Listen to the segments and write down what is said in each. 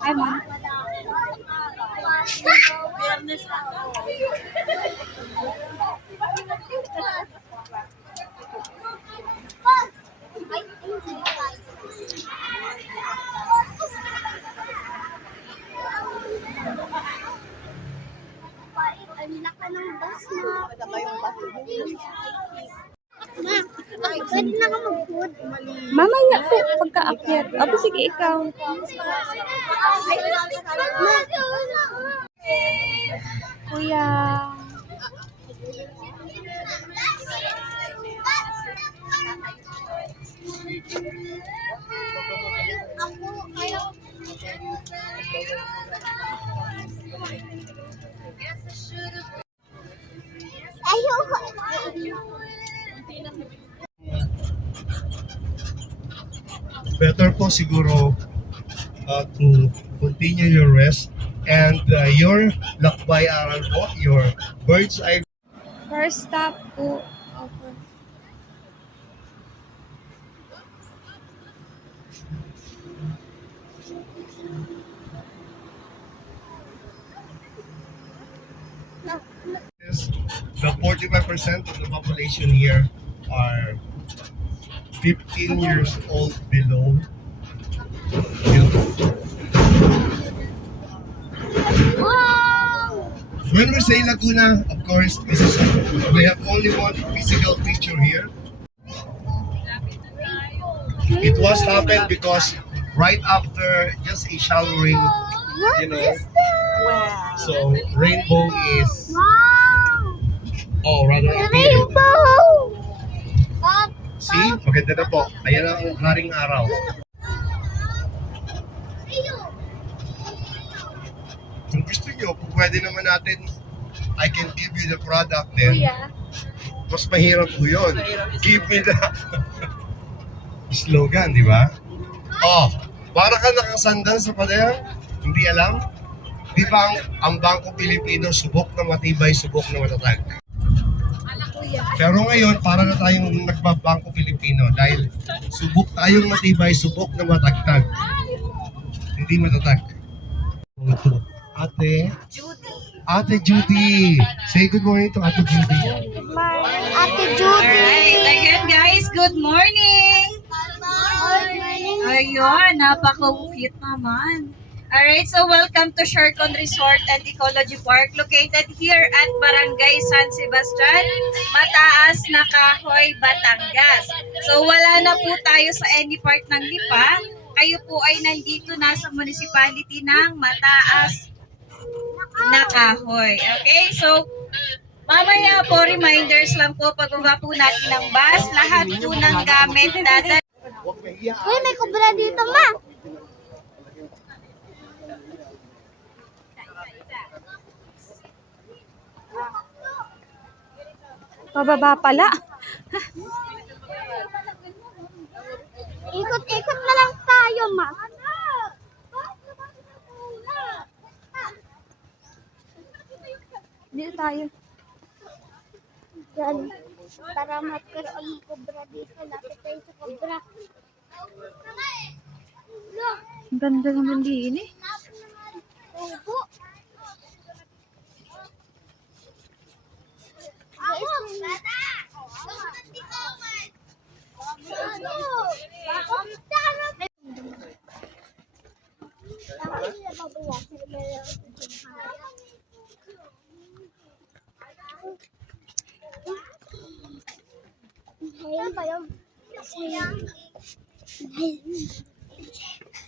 Ay, ma'am. Pwede na ka mag-food. Mamaya po, pagka-akyat. Opo, sige, ikaw. Kuya. Ayoko. Better po siguro to continue your rest and your lakbay aral po, your bird's eye. First stop po. Okay. The 45% of the population here are 15 years old below. Wow! When we say Laguna, of course, this is we have only one physical feature here. It was happened because right after just a showering, What you know, is that? Wow. so rainbow is Wow! rather appearing. Rainbow! See? Maganda na po. Ayan ang haring araw. Kung gusto nyo, kung pwede naman natin, I can give you the product then. Kuya. Mas mahirap po yun. Give me the slogan, di ba? Oh, para ka nakasandal sa pader, hindi alam? Di ba ang Bangko Pilipino subok na matibay, subok na matatag? Pero ngayon, para na tayong nagbabangko Pilipino dahil subok tayong matibay, subok na matagtag. Hindi matatag. Ito, Ate Judy. Say good morning to Ate Judy. Ate Judy! Alright, again guys, good morning! Ayun, napaka-cute naman. Alright, so welcome to Sharkon Resort and Ecology Park located here at Barangay San Sebastian, Mataas na Kahoy, Batangas. So wala na po tayo sa any part ng Lipa. Kayo po ay nandito na sa municipality ng Mataas na Kahoy. Okay, so mamaya po, reminders lang po, pag-uga po natin ng bus, lahat po ng gamit dadalhin. Uy, may kubra dito, ma! Pababa pala. Ikot-ikot na lang tayo, ma. Dito tayo. Yan. Para magkaroon ng kubra dito. Lapit tayo sa kubra. Ang ganda naman din eh. Opo. Ayan pa yun.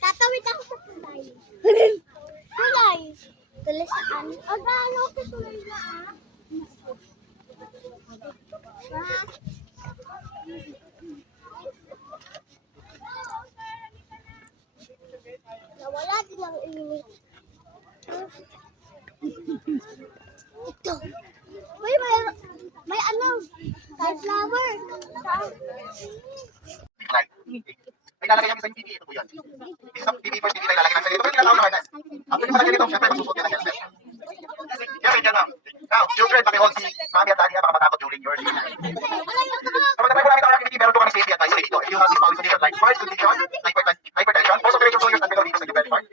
Tatawid ako sa tulay. Tulay. Tulay saan? O, gaano ako sa tulay na nawala din ang init. Ito. May ano? Sunflower. May lalagay namin sa yung PPE, ito po yun. Isa PPE first, PPE tayo lalagay namin sa ito. Pero tinatawag naman na. After nyo malagay nito, syempre magsusot yun ang helmet. Yeah, wait yan now. Now, children, pakihold si mami at daddy baka matakot during your sleep. Kapag natry po namin ang activity, meron po kami safety advisory dito. If you have these policy conditions like heart condition, hypertension, most of the rate of 2 years and below dito sa Gilbert Park.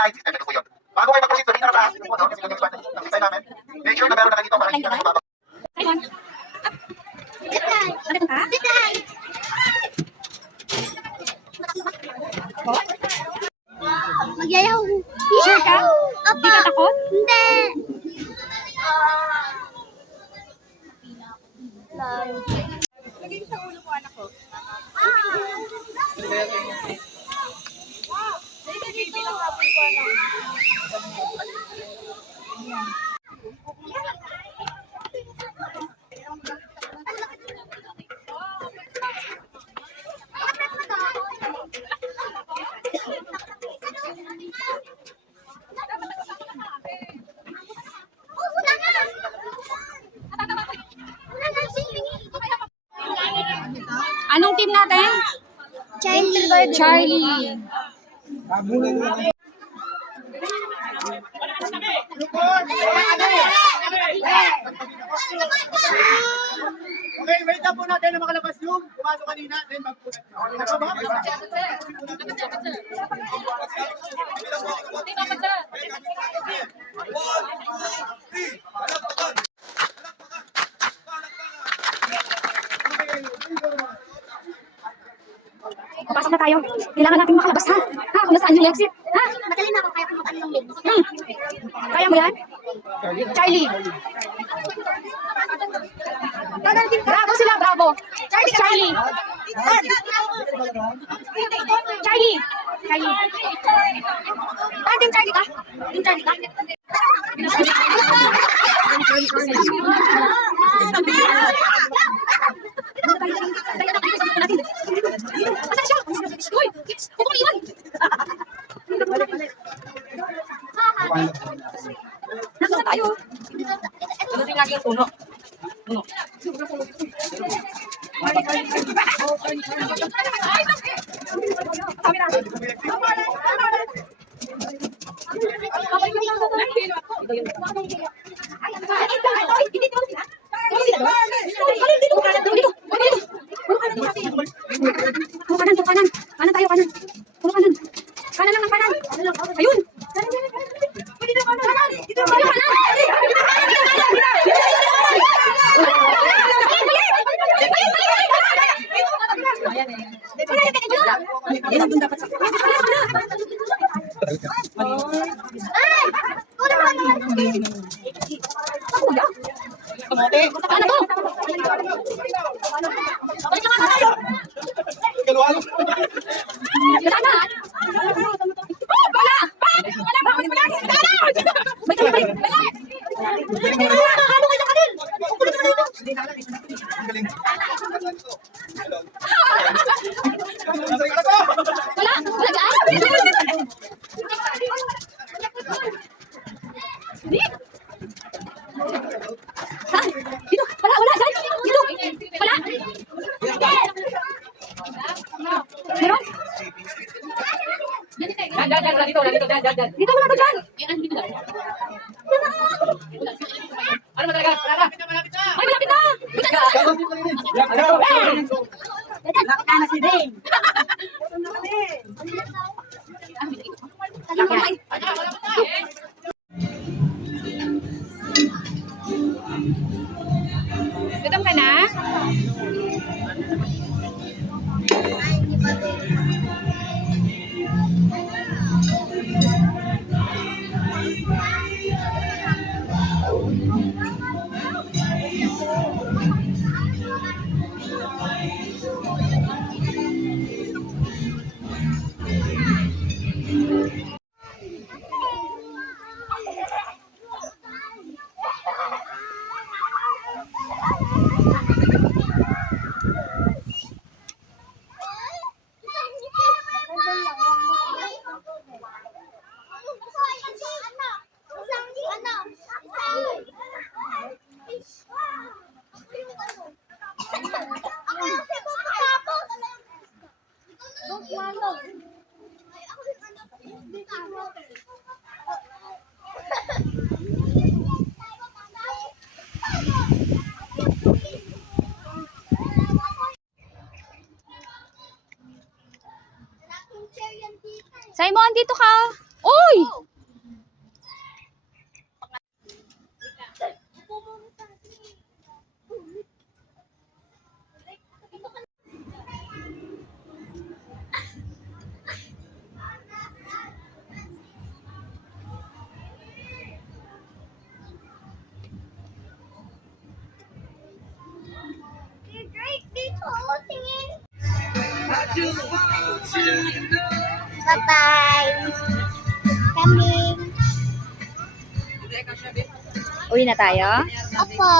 line system. Ito po yun. Bago kayo mag-proceed, sabihin na taas. Ito po, no? Kasi yung design namin. Make sure na meron na kayo dito para hindi na kayo bababa. Magyayaw. Sure ka? Opo. Di ka takot? Hindi. Lagay sa ulo ko, anak ko. Anong team natin? Charlie. Charlie. Okay, wait lang po natin na makalabas yung pumasok kanina, then magpunat. Papasok na tayo. Kailangan natin makalabas, ha? Ha? Kung nasaan yung exit? Ha? Madali na ako kaya kung ano yung link. Kaya mo yan? Charlie. Bravo sila, bravo. Charlie. Charlie. Charlie. Charlie. Ah, Team Charlie ka? Team Charlie ka? Asan siya? Uy! Huwag mo iwan! Nasaan tayo? Ano din lagi yung puno? Puno. Kami na. Kanan. Kanan tayo, kanan. Puro kanan. Kanan lang ang kanan. Ayun. Dito kanan. Dito kanan. Ano to? Balik na nga tayo. Sana. Oh, bala! Dito, wala dyan. Dito, wala. Meron? Dito wala to dyan. Ano ba talaga? Ay, malapit na. Nakita na si Dane. Gutom ka na? Simon, dito ka. Oy! Drake dito, tingin. Bye-bye. Coming. Uwi na tayo? Opo.